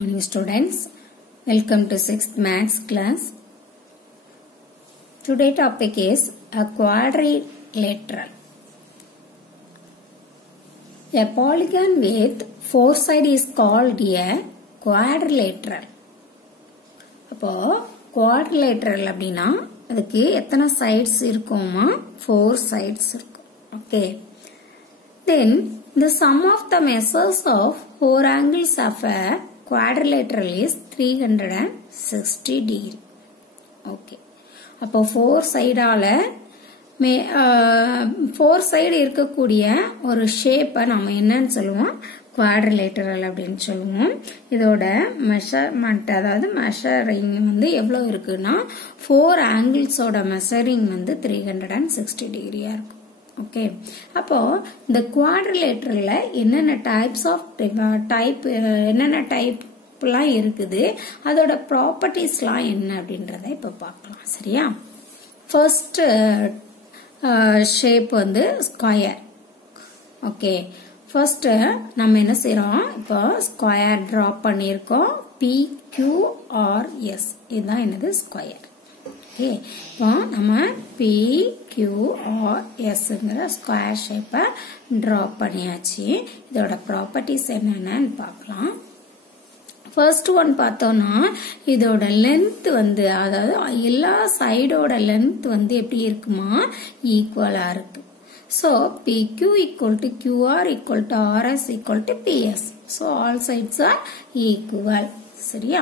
Morning students, welcome to 6th maths class. Today's topic is a quadrilateral. A polygon with four sides is called a quadrilateral. அப்போ quadrilateral அப்படினா அதுக்கு எத்தனை sides இருக்குமா? 4 sides இருக்கும். Okay. Then the sum of the measures of four angles of a quadrilateral is 360 degree. Okay. அப்போ 4 சைடால 4 side இருக்கக்கூடிய ஒரு ஷேப்பை நம்ம என்னன்னு சொல்லுவோம்? குவாட்ரிலேட்டரல் அப்படின்னு சொல்லுவோம். இதோட மெஷர்மெண்ட் அதாவது மெஷரிங் வந்து எவ்வளவு இருக்குன்னா 4 ஆங்கிள்ஸோட மெஷரிங் வந்து 360 டிகிரியா இருக்கும். ஓகே, அப்போ இந்த குவாட்ரிலேட்டரல்ல என்னென்ன என்னென்ன டைப்லாம் இருக்குது, அதோட ப்ராப்பர்ட்டிஸ்லாம் என்ன அப்படின்றத இப்போ பார்க்கலாம். சரியா? ஃபர்ஸ்ட் ஷேப் வந்து ஸ்கொயர். ஓகே, ஃபர்ஸ்ட் நம்ம என்ன செய்யறோம்? இப்போ ஸ்கொயர் டிரா பண்ணியிருக்கோம். PQRS இதுதான் என்னது? ஸ்கொயர். ஓகே, இப்போ நம்ம PQRSங்கிற ஸ்கொயர் ஷேப்பை டிரா பண்ணியாச்சு. இதோட ப்ராப்பர்ட்டிஸ் என்னென்னு பார்க்கலாம். ஃபர்ஸ்ட் ஒன் பார்த்தோம்னா இதோட லென்த் வந்து அதாவது எல்லா சைடோட லென்த் வந்து எப்படி இருக்குமா? ஈக்குவலா இருக்கு. So PQ equal to QR equal to RS equal to PS. So all sides are equal. சரியா?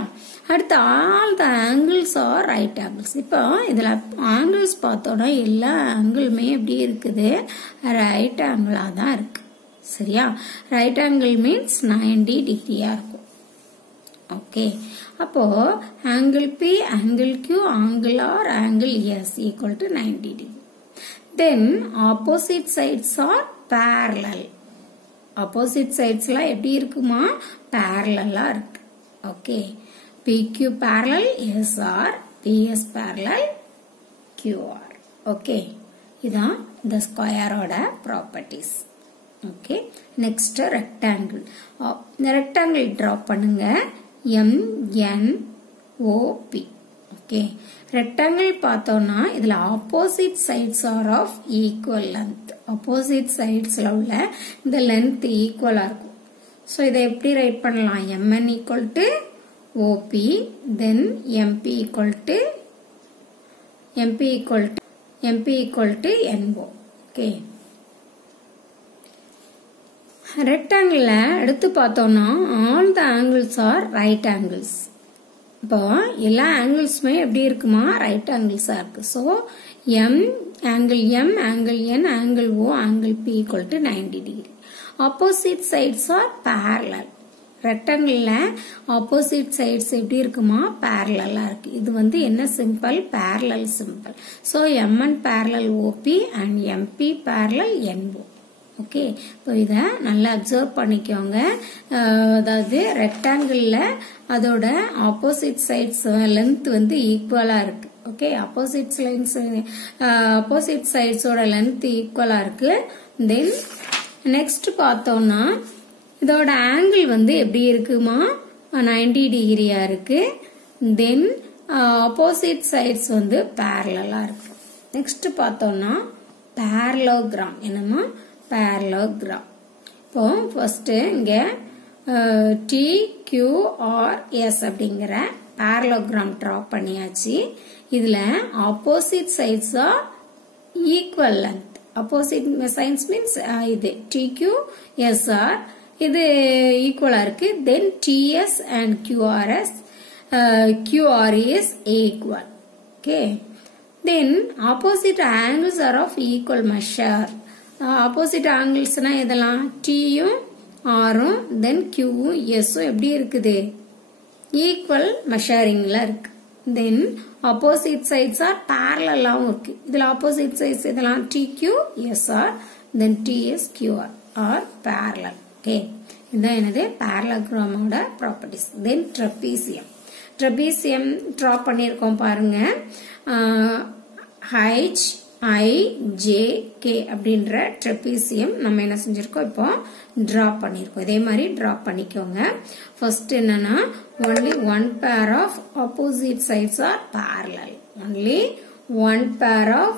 அடுத்து all the angles are right angles. இப்போ இதுல angles பார்த்தோம்னா எல்லா ஆங்கிளுமே எப்படி இருக்குது? ரைட் ஆங்கிளா தான் இருக்கு. சரியா? ரைட் ஆங்கிள் மீன்ஸ் 90 டிகிரியா இருக்கும். ஓகே, அப்போ angle P, angle Q, angle R, angle S equal to 90 degree. Then opposite sides are parallel. Opposite sides la எப்படி இருக்குமா? parallel-ஆ இருக்கு. Okay, PQ parallel SR, PS parallel QR. Okay, இதான் இந்த ஸ்கொயரோட properties. Okay, next rectangle. இந்த rectangle draw பண்ணுங்க. MNOP. Okay, rectangle பார்த்தோம்னா இதுல opposite sides are of equal length. Opposite சைட்ஸ்ல உள்ள இந்த லென்த் ஈக்குவலா இருக்கும். ஸோ இதை எப்படி ரைட் பண்ணலாம்? MN equal to OP, then MP equal to NO. Okay, rectangle எடுத்து பார்த்தோம்னா all the angles are right angles. இப்போ எல்லா ஆங்கிள்ஸுமே எப்படி இருக்குமா? ரைட் ஆங்கிள்ஸா இருக்கு. So angle M, angle N, angle O, angle P equal to 90 degree. Opposite sides are parallel. ரெக்டாங்கிள்ல opposite sides எப்படி இருக்குமா? parallel-ஆ இருக்கு. இது வந்து என்ன symbol? parallel symbol. So MN parallel OP and MP parallel NO. Okay, இப்போ இதை நல்லா அப்சர்வ் பண்ணிக்கோங்க. அதாவது ரெக்டாங்கிள்ல அதோட ஆப்போசிட் சைட்ஸ் லென்த் வந்து ஈக்குவலா இருக்கு. ஓகே, ஆப்போசிட் சைட்ஸோட லென்த் ஈக்குவலா இருக்கு. தென் நெக்ஸ்ட் பார்த்தோம்னா இதோட ஆங்கிள் வந்து எப்படி இருக்குமா? 90 டிகிரியா இருக்கு. தென் ஆப்போசிட் சைட்ஸ் வந்து parallel-ஆ இருக்கு. நெக்ஸ்ட் பார்த்தோம்னா parallelogram. என்னமா? parallelogram. இப்போ ஃபர்ஸ்ட் இங்க TQRS அப்படிங்கிற parallelogram டிரா பண்ணியாச்சு. இதுல opposite sides are equal length. Opposite sides means இது TQSR இது ஈக்குவலா இருக்கு. Then TS and QR is equal. Okay, then opposite angles are of equal measure. Opposite ஆங்கிள்ஸ்னா இதெல்லாம் Tயும் Rயும் தென் Qவும் Sயும் எப்படி இருக்குது? ஈக்குவல் மெஷரிங்ல இருக்கு. தென் ஆப்போசிட் சைட்ஸ் ஆர் parallel-ஆவும் இருக்கு. இதுல ஆப்போசிட் சைட்ஸ் இதெல்லாம் TQSR தென் TSQR ஆர் parallel. ஓகே, இதுதான் என்னது? parallelogram-ஓட ப்ராப்பர்ட்டிஸ். தென் ட்ரெபீசியம். ட்ரெபீசியம் டிரா பண்ணியிருக்கோம் பாருங்க. H IJK அப்படின்ற ட்ரெபீசியம் நம்ம என்ன செஞ்சிருக்கோம் இப்போ டிரா பண்ணிருக்கோம். இதே மாதிரி டிரா பண்ணிக்கோங்க. ஃபர்ஸ்ட் என்னன்னா only one pair of opposite sides are parallel. Only one pair of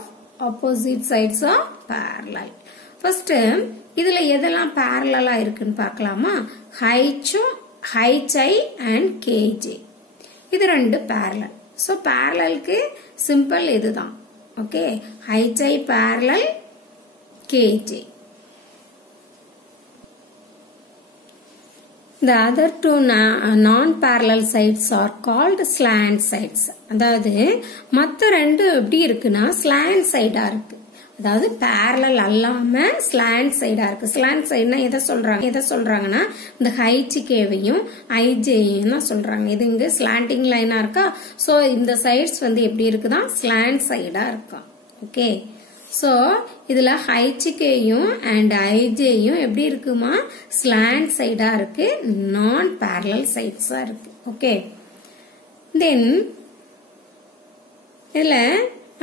opposite sides are parallel. First இதுல எதெல்லாம் parallel இருக்குன்னு பார்க்கலாமா? HI and KJ. இது ரெண்டு parallel. So parallelக்கு simple இதுதான். Okay, HI parallel KJ. The other two non-parallel sides are called slant sides. அதாவது மற்ற ரெண்டு எப்படி இருக்குன்னா slant side இருக்கு. அதாவது parallel அல்லாம slant side இருக்கு. Slant sideனா எதை சொல்றாங்கன்னா இந்த HKவையும் IJயையும் தான் சொல்றாங்க. இது இங்க slanting லைனா இருக்கா. சோ இந்த sides வந்து எப்படி இருக்குதா slant side இருக்கா. ஓகே. சோ இதுல HKயும் and IJயும் எப்படி இருக்குமா slant side இருக்கு, non parallel sides இருக்கு. ஓகே. தென் இதுல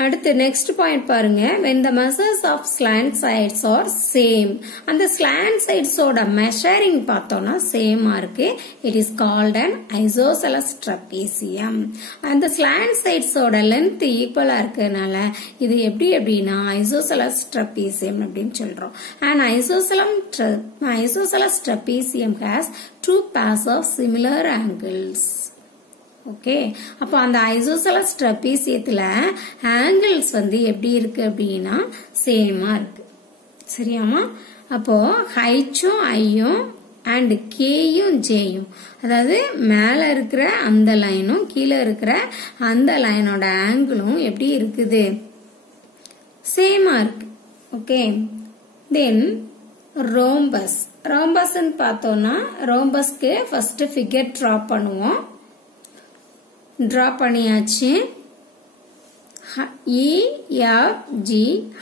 அடுத்து next point பாருங்க. when the measures of slant sides are same, அந்த slant sides ஓட measuring பார்த்தோம்னா சேம் இருக்கு. it is called an isosceles trapezium. அந்த slant sides ஓட length ஈக்குவலா இருக்கனால இது எப்படின்னா isosceles trapezium அப்படின்னு சொல்றோம். and isosceles trapezium has two pairs of similar angles. Okay. அப்போ அந்த ஐசோசெலஸ் ட்ரெபீசியத்துல ஆங்கிள்ஸ் வந்து எப்படி இருக்கு அப்படின்னா சேமா இருக்கு. சரியாமா? அப்போ ஹைச்சும் ஐயும் அண்ட் கேயும் ஜேயும், அதாவது மேல இருக்கிற அந்த லைனும் கீழே இருக்கிற அந்த லைனோட ஆங்கிளும் எப்படி இருக்குது சேமா இருக்கு. ஓகே. தென் ரோம்பஸ். ரோம்பஸ்ன்னு பார்த்தோம்னா ரோம்பஸ்க்கு ஃபர்ஸ்ட் ஃபிகர் டிரா பண்ணுவோம். டிரா பண்ணியாச்சு. EFG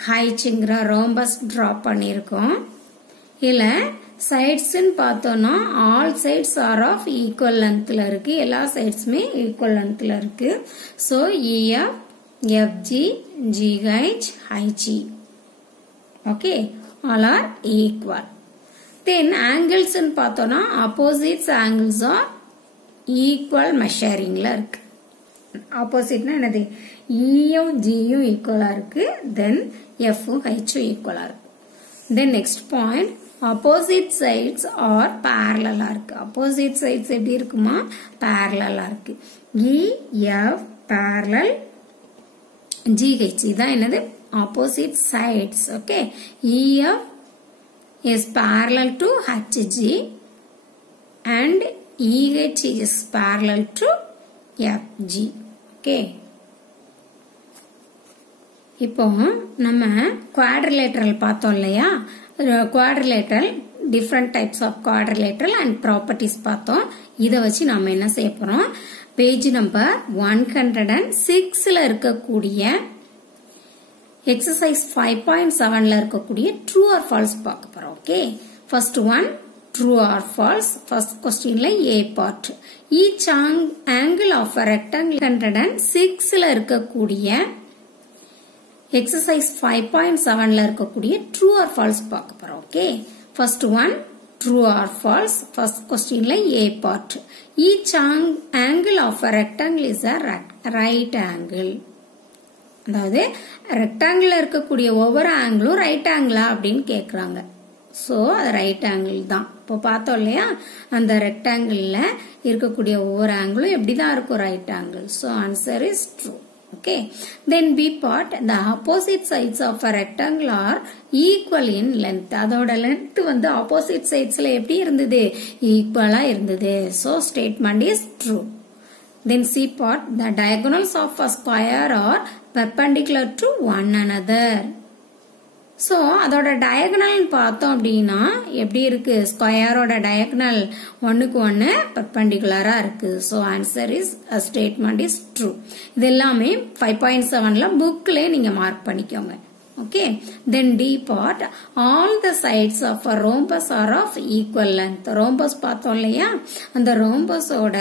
ஹைச்சுங்கிற ரோம்பஸ் டிரா பண்ணியிருக்கோம். இதுல சைட்ஸ்ன்னு பார்த்தோம்னா all sides are of equal லென்த்ல இருக்கு. எல்லா சைட்ஸுமே ஈக்குவல் லென்த்ல இருக்கு. So EF, FG, GH, IG. Okay. All are equal. Then ஆங்கிள்ஸ்ன்னு பார்த்தோம்னா ஆப்போசிட்ஸ் ஆங்கிள்ஸ் ஆர் ஈக்குவல் மெஷரிங்ல இருக்கு. ஆப்போசிட்னா என்னது? ஈயும் ஜியும் ஈக்குவலா இருக்கு. தென் எஃப்பும் ஹெச்சும் ஈக்குவலா இருக்கு. Then next point opposite sides are பேரலலா இருக்கு. ஆப்போசிட் சைட்ஸ் எப்படி இருக்குமா பேரலலா இருக்கு. EF parallel GH இதான் என்னது opposite sides. Okay. EF is parallel to HG and EH is parallel to FG. Okay. இப்போ நம்ம quadrilateral பார்த்தோம் இல்லையா? quadrilateral different types of quadrilateral and properties பார்த்தோம். இத வச்சு நாம என்ன செய்ய போறோம்? பேஜ் நம்பர் 106ல இருக்கக்கூடிய எக்ஸசைஸ் 5.7ல இருக்கக்கூடிய ட்ரூ ஆர் ஃபால்ஸ் பார்க்க போறோம். Okay. First one true or false. First question la A part. Each angle of a rectangle 106 ல இருக்கக்கூடிய exercise 5.7 ல இருக்கக்கூடிய true or false பார்க்க போறோம். Okay. First one true or false. First question la A part. Each angle of a rectangle is a right angle. அதாவது rectangle இருக்கக்கூடிய ஒவ்வொரு ஆங்கிளும் right ஆங்கிளா அப்படின்னு கேக்குறாங்க. சோ அது ரைட் ஆங்கிள் தான். இப்போ பார்த்தோம் இல்லையா அந்த ரெக்டாங்கிள்ல இருக்கக்கூடிய ஒவ்வொரு ஆங்கிளும் எப்படிதான் இருக்கும் right angle. So answer is true. Okay. Then B part the opposite sides of a rectangle are equal in length. அதோட லென்த் வந்து ஆப்போசிட் சைட்ஸ்ல எப்படி இருந்தது ஈக்குவலா இருந்தது. So statement is true. Then C part the diagonals of a square are perpendicular to one another. So அதோட diagonal பார்த்தோம் அப்படின்னா எப்படி இருக்கு ஸ்கொயரோட டயகனல் ஒன்னுக்கு ஒன்னு பெர்பெண்டிகுலரா இருக்கு. So answer is statement is true. இது எல்லாமே 5.7ல புக்ல நீங்க மார்க் பண்ணிக்கோங்க. Okay. Then D part all the sides of a rhombus are of equal length. Rhombus பார்த்தோம் இல்லையா அந்த ரோம்பஸோட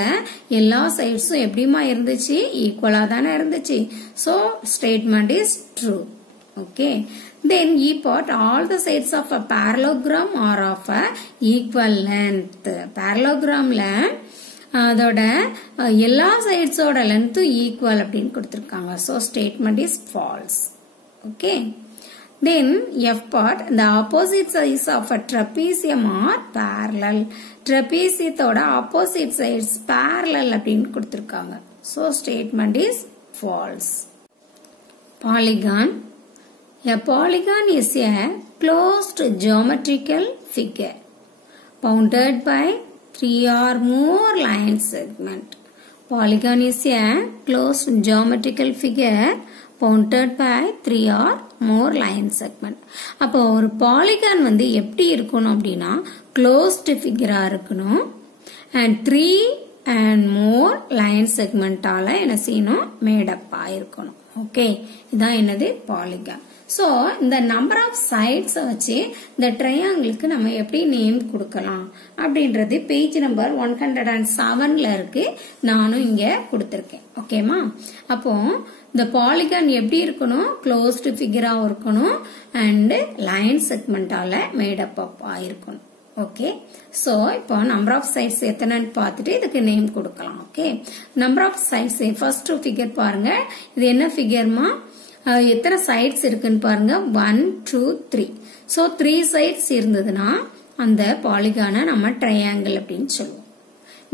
எல்லா சைட்ஸும் எப்படிமா இருந்துச்சு ஈக்குவலா தானே இருந்துச்சு. So statement is true. Okay. Then E part, all the sides of a parallelogram are of a equal length. Parallelogram la அதோட எல்லா சைட்ஸோட லென்த் ஈக்குவல் அப்படின்னு கொடுத்திருக்காங்க. So statement is false. Okay. Then F part, the opposite sides of a trapezium are parallel. trapeziumத்தோட opposite sides parallel அப்படின்னு கொடுத்திருக்காங்க. So statement is false. Polygon. A polygon is a closed geometrical figure bounded by 3 or more line segment. Polygon is a closed geometrical figure bounded by 3 or more line segment. அப்போ ஒரு polygon வந்து எப்படி இருக்கணும் அப்படின்னா closed figure இருக்கணும் and 3 and more line segment ஆல என்ன செய்யணும் made up ஆயிருக்கணும். Okay, இதான் என்னது polygon. So, இந்த number of sides வச்சு இந்த triangleக்கு நம்ம எப்படி நேம் கொடுக்கலாம் அப்படின்றது பேஜ் நம்பர் 107ல இருக்கு. நானும் இங்க கொடுத்திருக்கேன். ஓகேமா? அப்போ இந்த பாலிகான் எப்படி இருக்கணும்? க்ளோஸ்டு ஃபிகரா இருக்கணும் and லைன் செக்மெண்டால மேட் அப் ஆயிருக்கணும். ஓகே, சோ இப்போ நம்பர் ஆஃப் சைட்ஸ் எத்தனைன்னு பார்த்துட்டு இதுக்கு நேம் கொடுக்கலாம். Okay, number of sides first figure பாருங்க. இது என்ன ஃபிகர்மா? எத்தனை சைட்ஸ் இருக்குன்னு பாருங்க. 1 2 3. சோ 3 சைட்ஸ் இருந்ததுன்னா அந்த பாலிகானை நம்ம ட்ரையாங்கிள் அப்படின்னு சொல்லுவோம்.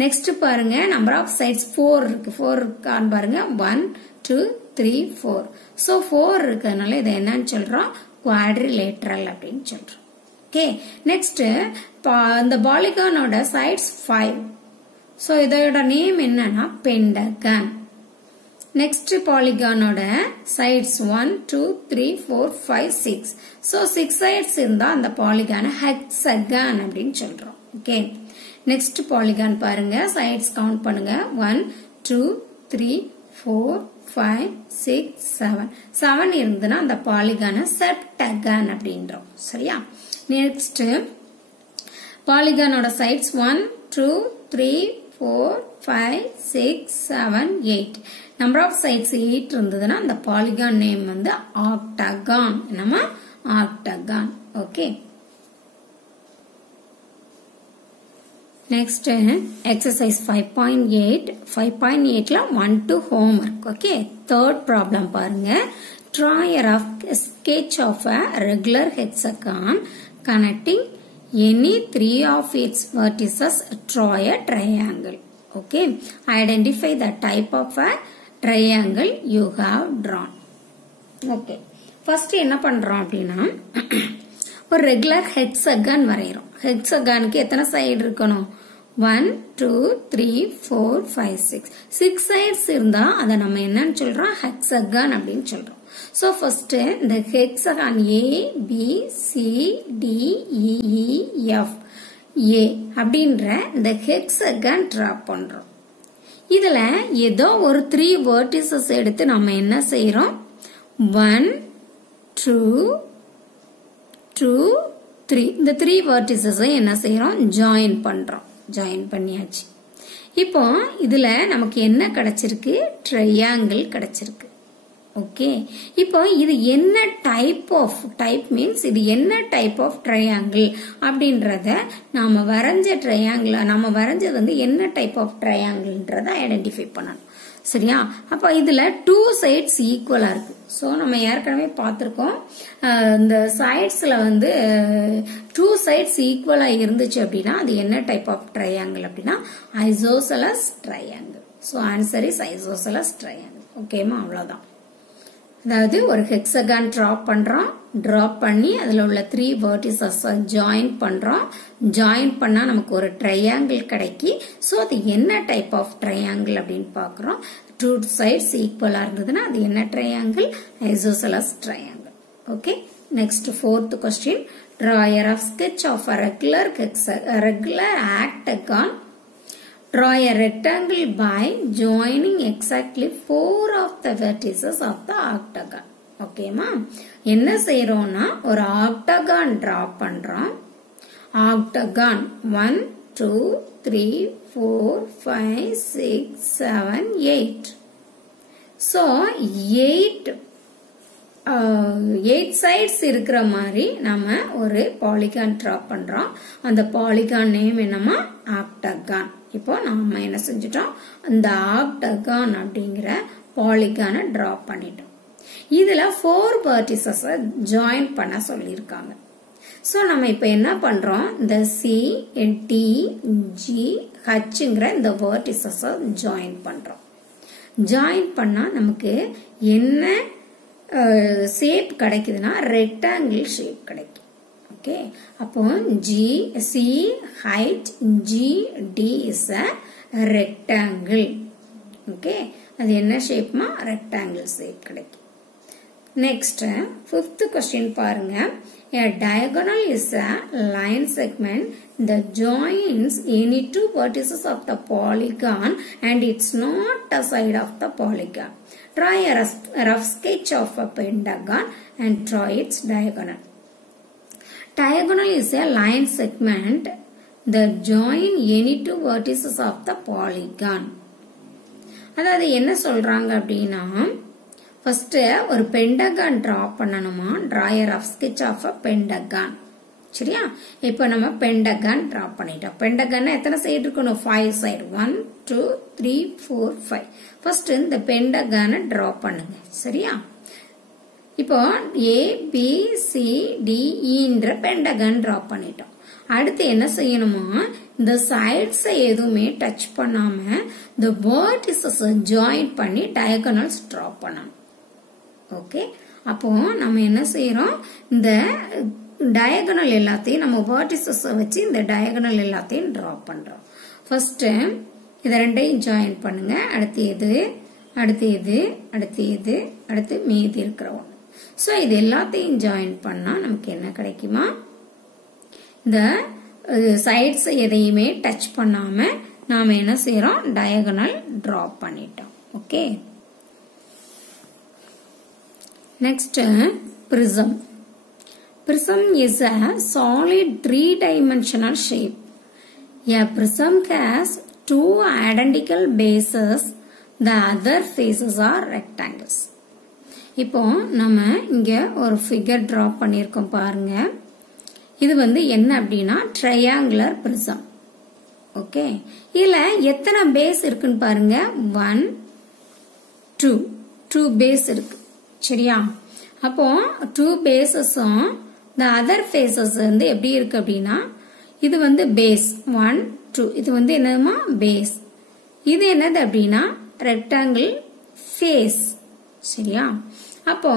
நெக்ஸ்ட் பாருங்க, நம்பர் ஆஃப் சைட்ஸ் 4 இருக்கு. 4 இருக்கான்னு பாருங்க. 1 2 3 4. சோ 4 இருக்கிறதுனால இதை என்னன்னு சொல்றோம்? குவாட்ரிலேட்டரல் அப்படின்னு சொல்றோம். ஓகே, நெக்ஸ்ட் இந்த பாலிகானோட சைட்ஸ் 5. சோ இதோட நேம் என்னன்னா பென்டகன். நெக்ஸ்ட் பாலிகானோட சைட்ஸ் 1 2 3 4 5 6. சோ 6 சைட்ஸ் இருந்தா அந்த பாலிகான ஹெக்ஸாகன் அப்படின்னு சொல்றோம். ஓகே, நெக்ஸ்ட் பாலிகான் பாருங்க. சைட்ஸ் கவுண்ட் பண்ணுங்க. 1 2 3 4 5 6 7. 7 இருந்ததுன்னா அந்த பாலிகான செப்டகன் அப்படின்றோம். சரியா? நெக்ஸ்ட் பாலிகானோட சைட்ஸ் 1 2 3 4 5 6 7 8. நம்பர் ஆஃப் சைட்ஸ் 8 இருந்ததுன்னா அந்த பாலிகான் நேம் வந்து ஆக்டகான். நம்ம ஆக்டகான். Okay, next exercise 5.8. 5.8ல 1 to homework. Okay, third problem பாருங்க. Draw a rough sketch of a regular hexagon connecting any 3 of its vertices. Draw a triangle. Okay, identify the type of a triangle you have drawn. Okay, first என்ன பண்றோம் அப்படின்னா ஒரு regular hexagon வரையறோம். ஹெக்ஸாகனுக்கு எத்தனை side இருக்கணும்? 1 2 3 4 5 6. 6 sides இருந்தா அதை நம்ம என்னன்னு சொல்றோம்? ஹெக்ஸாகன் அப்படின்னு சொல்றோம். So first இந்த hexagon A B C D E F A அப்படின்ற இந்த ஹெக்ஸாகன் டிரா பண்றோம். இதுல ஏதோ ஒரு 3 வெர்டிசஸ் எடுத்து நம்ம என்ன செய்யறோம்? 1 2 2 3. இந்த 3 வெர்டிசஸ் என்ன செய்யறோம்? ஜாயின் பண்றோம். ஜாயின் பண்ணியாச்சு. இப்போ இதுல நமக்கு என்ன கிடைச்சிருக்கு? ட்ரையாங்கிள் கிடைச்சிருக்கு. ஓகே, இப்போ இது என்ன டைப் மீன்ஸ் இது என்ன டைப் ஆஃப் ட்ரையாங்கிள் அப்படின்றத நாம வரைஞ்ச ட்ரையாங்கிள், நம்ம வரைஞ்சது வந்து என்ன டைப் ஆஃப் ட்ரையாங்கிள்ன்றத ஐடென்டிஃபை பண்ணணும். சரியா? அப்ப இதுல 2 சைட்ஸ் ஈக்குவலா இருக்கு. சோ நம்ம ஏற்கனவே பார்த்திருக்கோம், இந்த சைட்ஸ்ல வந்து 2 சைட்ஸ் ஈக்குவலா இருந்துச்சு அப்படின்னா அது என்ன டைப் ஆஃப் ட்ரையாங்கிள் அப்படின்னா isosceles triangle. So answer is isosceles triangle. ஓகேமா? அவ்வளவுதான். அதாவது ஒரு ஹெக்ஸாகன் டிரா பண்ணி அதுல உள்ள 3 வெர்டிசஸ் ஜாயின் பண்றோம். ஜாயின் பண்ணா நமக்கு ஒரு ட்ரையாங்கிள் கிடைக்கி. சோ அது என்ன டைப் ஆஃப் ட்ரையாங்கிள் அப்படின்னு பாக்குறோம். 2 சைட்ஸ் ஈக்குவலா இருந்ததுன்னா அது என்ன triangle? Isosceles triangle. Okay, next fourth question. Draw a rough sketch of a regular octagon. Draw a rectangle by joining exactly 4 of the vertices of the octagon. ஓகேமா? என்ன செய்யறோம்னா ஒரு ஆக்டகான் draw பண்றோம். ஆக்டகான் 1 2 3 4 5 6 7 8. So 8 8 sides இருக்கிற மாதிரி நம்ம ஒரு பாலிகான் டிரா பண்றோம். அந்த பாலிகான் நேம் என்னமா ஆக்டகான். இப்போ நாம என்ன செஞ்சிட்டோம், அந்த ஆக்டகான் அப்படிங்கிற பாலிகானை டிரா பண்ணிட்டோம். இதுல 4 vertices ஜாயின் பண்ண சொல்லியிருக்காங்க. சோ நம்ம இப்ப என்ன பண்றோம், இந்த C, T, G, Hங்கிற இந்த vertices ஜாயின் பண்றோம். ஜாயின் பண்ணா நமக்கு என்ன ஷேப் கிடைக்குதுன்னா ரெக்டாங்கிள் ஷேப் கிடைக்கும். ஓகே, அப்போ C height GD is a rectangle. Okay, அது என்ன ஷேப்மா ரெக்டாங்கிள் ஷேப் கிடைக்கும். நெக்ஸ்ட் 5th question பாருங்க. A diagonal is a line segment that joins any 2 vertices of the polygon and it's not a side of the polygon. Draw a rough sketch of a pentagon and draw its diagonal. Diagonal is a line segment that join any 2 vertices of the polygon. அதாவது என்ன சொல்றாங்க அப்படின்னா, first ஒரு பெண்டகான் draw பண்ணணுமா. draw a rough sketch of a pentagon. சரியா, இப்போ நம்ம பெண்டகான் draw பண்ணிட்டோம். பெண்டகான் எத்தனை சைடு இருக்கணும், 5 சைடு. 1 2 3 4 5. ஃபர்ஸ்ட் இந்த பெண்டகானை டிரா பண்ணுங்க. சரியா, இப்போ ABCDEன்ற பெண்டகான் டிரா பண்ணிட்டோம். அடுத்து என்ன செய்யணுமா, இந்த சைட்ஸ் எதுவுமே டச் பண்ணாம இந்த vertices ஜாயின் பண்ணி டயகனல்ஸ் டிரா பண்ணணும். ஓகே, அப்போ நம்ம என்ன செய்யறோம், இந்த டயகனல் எல்லாத்தையும் நம்ம vertices வச்சு இந்த டயகனல் எல்லாத்தையும் டிரா பண்றோம். ஃபர்ஸ்ட் இத ரெண்டையும் ஜாயின் பண்ணுங்க. அடுத்து இது, அடுத்து இது, அடுத்து இது, அடுத்து மீதி இருக்கிற ஒன்று. சோ இது எல்லாத்தையும் ஜாயின் பண்ணா நமக்கு என்ன கிடைக்குமா, இந்த சைட்ஸ் எதையுமே டச் பண்ணாம நாம என்ன செய்யறோம், டயகனல் டிரா பண்ணிட்டோம். Okay, next prism. Prism is a solid 3-dimensional shape. A prism has 2 identical bases. The other faces are rectangles. இப்போ நம்ம இங்க ஒரு ஃபிகர் டிரா பண்ணியிருக்கோம் பாருங்க. இது வந்து என்ன அப்படின்னா ட்ரையாங்குலர் பிரிசம். ஓகே, இதுல எத்தனை பேஸ் இருக்குன்னு பாருங்க. 1 2 பேஸ் இருக்கு. சரியா, அப்போ 2 பேசஸும் the other faces வந்து எப்படி இருக்கு அப்படின்னா, இது வந்து பேஸ் 1 2, இது வந்து என்னதுமா பேஸ், இது என்னது அப்படின்னா ரெக்டாங்கிள் ஃபேஸ். சரியா, அப்போ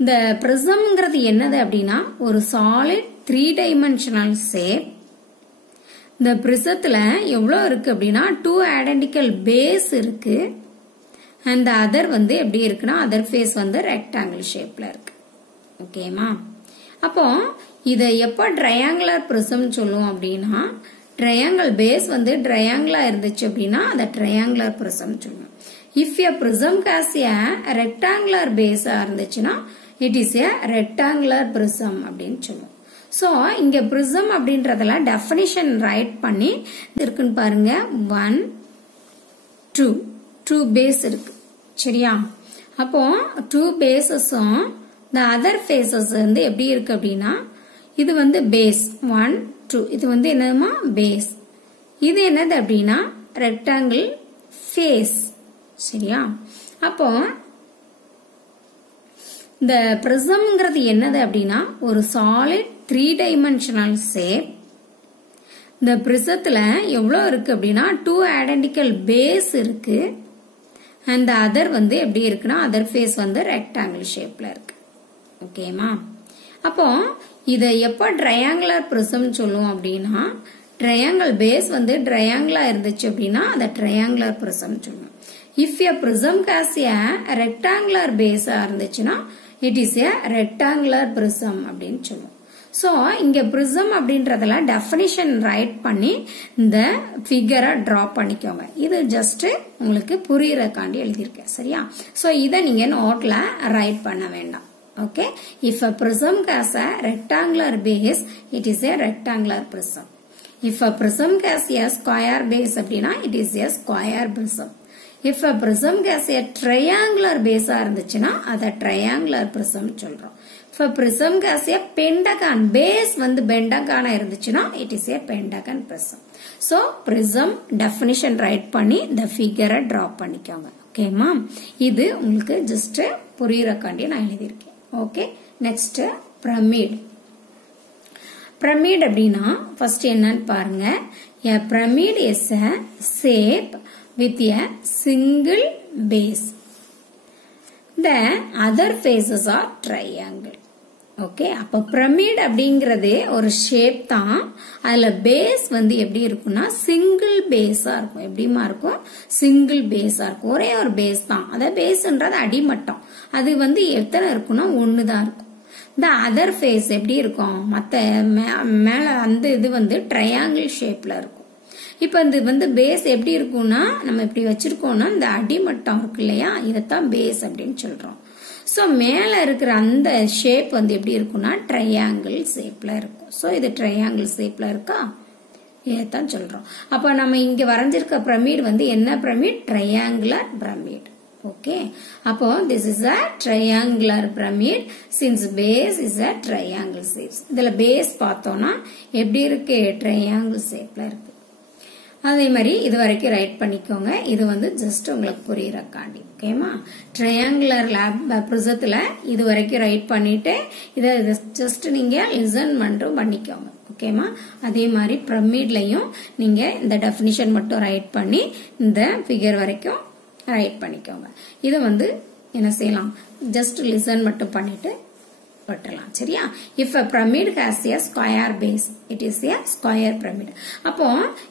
இந்த பிரிசம்ங்கிறது என்னது அப்படின்னா ஒரு சாலிட் 3-dimensional ஷேப். இந்த பிரிசத்துல எவ்வளவு இருக்கு அப்படின்னா 2 ஐடென்டிக்கல் பேஸ் இருக்கு. அந்த அதர் வந்து எப்படி இருக்குன்னா அதர் ஃபேஸ் வந்து ரெக்டாங்கிள் ஷேப்ல இருக்கு. ஓகேமா, அப்போ இத எப்ப ட்ரையாங்குலர் பிரிசம் சொல்லுவோம் அப்படின்னா, ட்ரையாங்கிள் பேஸ் வந்து ட்ரையாங்கிளா இருந்துச்சு அப்படின்னா அந்த ட்ரையாங்குலர் பிரிசம் சொல்லுவோம். If a prism has a rectangular base இருந்துச்சுன்னா it is a rectangular prism அப்படின்னு சொல்லுவோம். சோ இங்க prism அப்படின்றதுல டெஃபினிஷன் ரைட் பண்ணி இருக்குன்னு பாருங்க. 1 2 பேஸ் இருக்கு. சரியா, அப்போ 2 பேசஸும் the other faces வந்து எப்படி இருக்கு அப்படின்னா, இது வந்து பேஸ் 1 2, இது வந்து என்னதுமா பேஸ், இது என்னது அப்படின்னா ரெக்டாங்கிள் ஃபேஸ். சரியா, அப்போ இந்த பிரிசம்ங்கிறது என்னது அப்படின்னா ஒரு சாலிட் 3-dimensional ஷேப். இந்த பிரிசத்துல எவ்வளவு இருக்கு அப்படின்னா 2 ஐடென்டிக்கல் பேஸ் இருக்கு. அந்த அதர் வந்து எப்படி இருக்குன்னா அதர் ஃபேஸ் வந்து ரெக்டாங்கிள் ஷேப்ல இருக்கு. ஓகேமா, அப்போ இத எப்ப ட்ரையாங்குலர் பிரிசம் சொல்லுவோம் அப்படின்னா, ட்ரையாங்கிள் பேஸ் வந்து ட்ரையாங்கிளா இருந்துச்சு அப்படின்னா அந்த ட்ரையாங்குலர் பிரிசம் சொல்லுவோம். If a prism has a rectangular base இருந்துச்சுன்னா it is a rectangular prism அப்படின்னு சொல்லுவோம். சோ இங்க prism அப்படின்றதுல டெஃபினிஷன் ரைட் பண்ணி இந்த ஃபிகரை டிரா பண்ணிக்கோங்க. இது ஜஸ்ட் உங்களுக்கு புரியறதுக்காண்டி எழுதியிருக்கேன். சரியா, சோ இத நீங்க நோட்ல ரைட் பண்ண வேண்டாம். Okay, if a prism has a rectangular base it is a rectangular prism. If a prism has a square base அப்படின்னா it is a square prism. If a prism has a triangular base இருந்துச்சுன்னா அத triangular prism சொல்றோம். If a prism has a pentagon base வந்து pentagon இருந்துச்சுன்னா it is a pentagon prism. So prism definition write பண்ணி the figure draw பண்ணிக்கோங்க. ஓகேமா? இது உங்களுக்கு just புரியறக்காண்டி நான் எழுதியிருக்கேன். Okay, next pyramid. pyramid அப்படின்னா first என்னன்னு பாருங்க. A pyramid is a shape with a single base. The other faces are triangle. Okay, அப்ப பிரமிட் அப்படிங்கறது ஒரு ஷேப் தான். அதுல பேஸ் வந்து எப்படி இருக்கும்னா சிங்கிள் பேஸா இருக்கும். எப்படிமா இருக்கும்? சிங்கிள் பேஸா இருக்கும். ஒரே ஒரு பேஸ் தான். அத பேஸ்ன்றது அடிமட்டம். அது வந்து எத்தனை இருக்கும்னா ஒண்ணுதான் இருக்கும். இந்த அதர் ஃபேஸ் எப்படி இருக்கும்? மத்த மேல அந்த இது வந்து ட்ரையாங்கிள் ஷேப்ல இருக்கும். இப்ப இது வந்து பேஸ் எப்படி இருக்கும்னா நம்ம இப்படி வச்சிருக்கோம்னா இந்த அடிமட்டம் இருக்கு இல்லையா, இதத்தான் பேஸ் அப்படின்னு சொல்றோம். சோ மேல இருக்கிற அந்த ஷேப் வந்து எப்படி இருக்கும்னா ட்ரையாங்கிள் ஷேப்ல இருக்கும். சோ இது ட்ரையாங்கிள் ஷேப்ல இருக்கா, இதைத்தான் சொல்றோம். அப்ப நம்ம இங்க வரைஞ்சிருக்க பிரமிட் வந்து என்ன பிரமிட்? Triangular pyramid. ஓகே, அப்போ this is a triangular pyramid since base is a triangle shape. இதுல பேஸ் பார்த்தோம்னா எப்படி இருக்கு? ட்ரையாங்கிள் ஷேப்ல இருக்கு. அதே மாதிரி இது வரைக்கும் ரைட் பண்ணிக்கோங்க. இது வந்து ஜஸ்ட் உங்களுக்கு புரியறக்காண்டி. ஓகேமா? ட்ரையாங்குலர் ப்ரிசத்துல இது வரைக்கும் ரைட் பண்ணிட்டு இதை ஜஸ்ட் நீங்க லிசன் மட்டும் பண்ணிக்கோங்க. ஓகேமா? அதே மாதிரி பிரமிட்லயும் நீங்க இந்த டெஃபினிஷன் மட்டும் ரைட் பண்ணி இந்த ஃபிகர் வரைக்கும் ரைட் பண்ணிக்கோங்க. இதை வந்து என்ன செய்யலாம்? ஜஸ்ட் லிசன் மட்டும் பண்ணிட்டு விட்டுறலாம். சரியா? If a pyramid has a square base, it is a square pyramid. அப்போ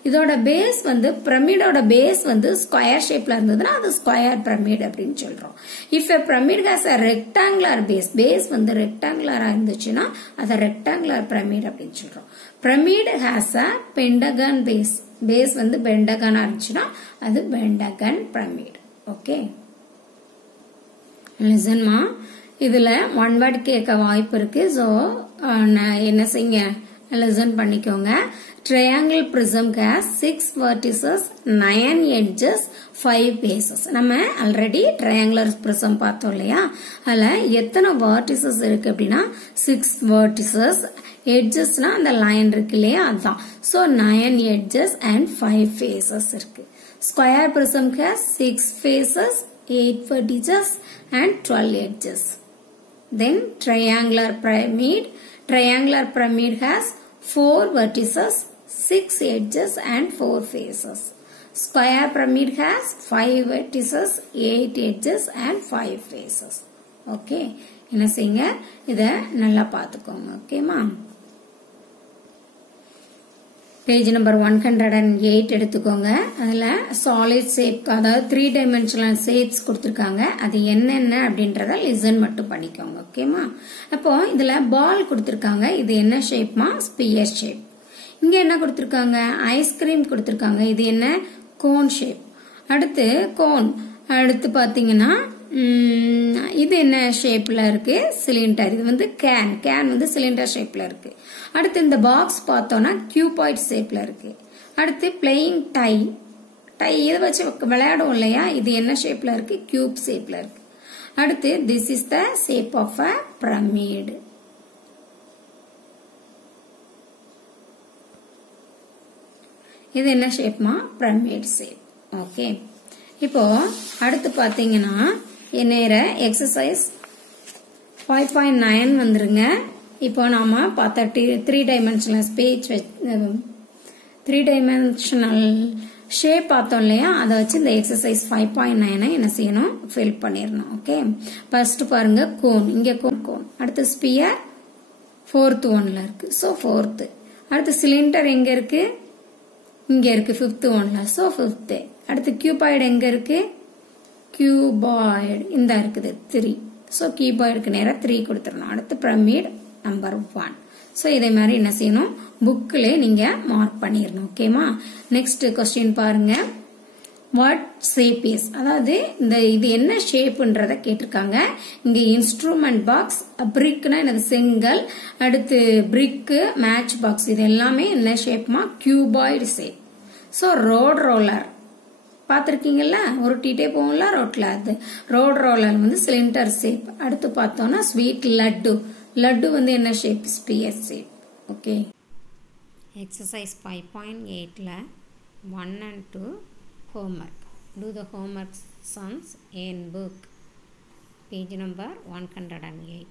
இதோட பேஸ் வந்து பிரமிடோட பேஸ் வந்து ஸ்கொயர் ஷேப்ல இருந்ததுன்னா அது ஸ்கொயர் பிரமிட் அப்படின்னு சொல்றோம். If a pyramid has a rectangular base, base வந்து ரெக்டாங்குலரா இருந்துச்சுன்னா அது ரெக்டாங்குலர் பிரமிட் அப்படின்னு சொல்றோம். Pyramid has a pentagon base, base வந்து பெண்டகனா இருந்துச்சுன்னா அது பெண்டகன் பிரமிட். ஓகே, லிசன்மா. இதுல ஒன் வேர்ட் கேட்க வாய்ப்பு இருக்கு. சோ என்ன செய்யுங்க? லிசன் பண்ணிக்கோங்க. Triangle prism has 6 vertices, 9 edges, 5 bases. நம்ம ஆல்ரெடி ட்ரையாங்குலர் பிரிசம் பார்த்தோம் இல்லையா? அதுல எத்தனை vertices இருக்கு அப்படின்னா 6 vertices. edgesனா அந்த லைன் இருக்கு இல்லையா, அதுதான். சோ 9 edges and 5 faces இருக்கு. Square prism has 6 faces, 8 vertices and 12 edges. Then triangular pyramid has 4 vertices, 6 edges and 4 faces. Square pyramid has 5 vertices, 8 edges and 5 faces. Okay, என்ன செய்யுங்க? இத நல்லா பாத்துக்கோங்க. ஓகேமா? பேஜ் நம்பர் 108 எடுத்துக்கோங்க. அதுல சாலிட் ஷேப், அதாவது 3 dimensional ஷேப்ஸ் கொடுத்திருக்காங்க. அது என்னென்ன அப்படின்றத லிசன் மட்டும் பண்ணிக்கோங்க. ஓகேமா? அப்போ இதுல பால் கொடுத்திருக்காங்க. இது என்ன ஷேப்மா? Sphere shape. இங்க என்ன கொடுத்திருக்காங்க? ஐஸ்கிரீம் கொடுத்திருக்காங்க. இது என்ன? Cone shape. அடுத்து கோன். அடுத்து பாத்தீங்கன்னா இது என்ன ஷேப்ல இருக்கு? சிலிண்டர். இது வந்து கேன் வந்து சிலிண்டர் ஷேப்ல இருக்கு. அடுத்து இந்த பாக்ஸ் பார்த்தோம்னா கியூபாய்ட் ஷேப்ல இருக்கு. அடுத்து பிளேயிங் டை இதை வச்சு விளையாடும் இல்லையா, இது என்ன ஷேப்ல இருக்கு? கியூப் ஷேப்ல இருக்கு. அடுத்து this is the shape of a pyramid. இது என்ன ஷேப்மா? Pyramid shape. ஓகே, இப்போ அடுத்து பாத்தீங்கன்னா நேர எக்ஸசைஸ் 5.9 வந்துருங்க. இப்போ நாம பார்த்த 3 dimensional ஸ்பேஸ் 3 dimensional ஷேப் பார்த்தோம் இல்லையா, அதை வச்சு இந்த எக்ஸசைஸ் 5.9 என்ன செய்யணும்? ஃபில் பண்ணிடணும். ஓகே, ஃபர்ஸ்ட் பாருங்க கோன். இங்க கோன். அடுத்து ஸ்பியர் 4th ஒன்ல இருக்கு. So 4th. அடுத்து சிலிண்டர் எங்க இருக்கு? இங்க இருக்கு 5th ஒன்ல. So 5th. அடுத்து கியூபாய்டு எங்க இருக்கு? கியூபாய்டு இந்த இருக்குது 3. சோ கியூபாய்டுக்கு நேரா 3 கொடுத்துடணும். அடுத்து பிரமிட் நம்பர் 1. சோ இதே மாதிரி என்ன செய்யணும்? புக்ல நீங்க மார்க் பண்ணிடணும். ஓகேமா? நெக்ஸ்ட் क्वेश्चन பாருங்க. வாட் ஷேப் இஸ், அதாவது இது என்ன ஷேப்ன்றத கேட்டிருக்காங்க. இங்க இன்ஸ்ட்ருமெண்ட் பாக்ஸ், பிரிக்னா என்னது? செங்கல். அடுத்து பிரிக், மேட்ச் பாக்ஸ், இது எல்லாமே என்ன ஷேப்மா? Cuboid shape. So road roller பார்த்துருக்கீங்கல்ல உருட்டிகிட்டே போகும்ல ரோட்டில் அது ரோட் ரோலர் வந்து சிலிண்டர் ஷேப். அடுத்து பார்த்தோன்னா ஸ்வீட் லட்டு. லட்டு வந்து என்ன shape? Sphere shape. Okay. Exercise 5.8ல 1 and 2 homework. Do the homework sums in book. Page number 108.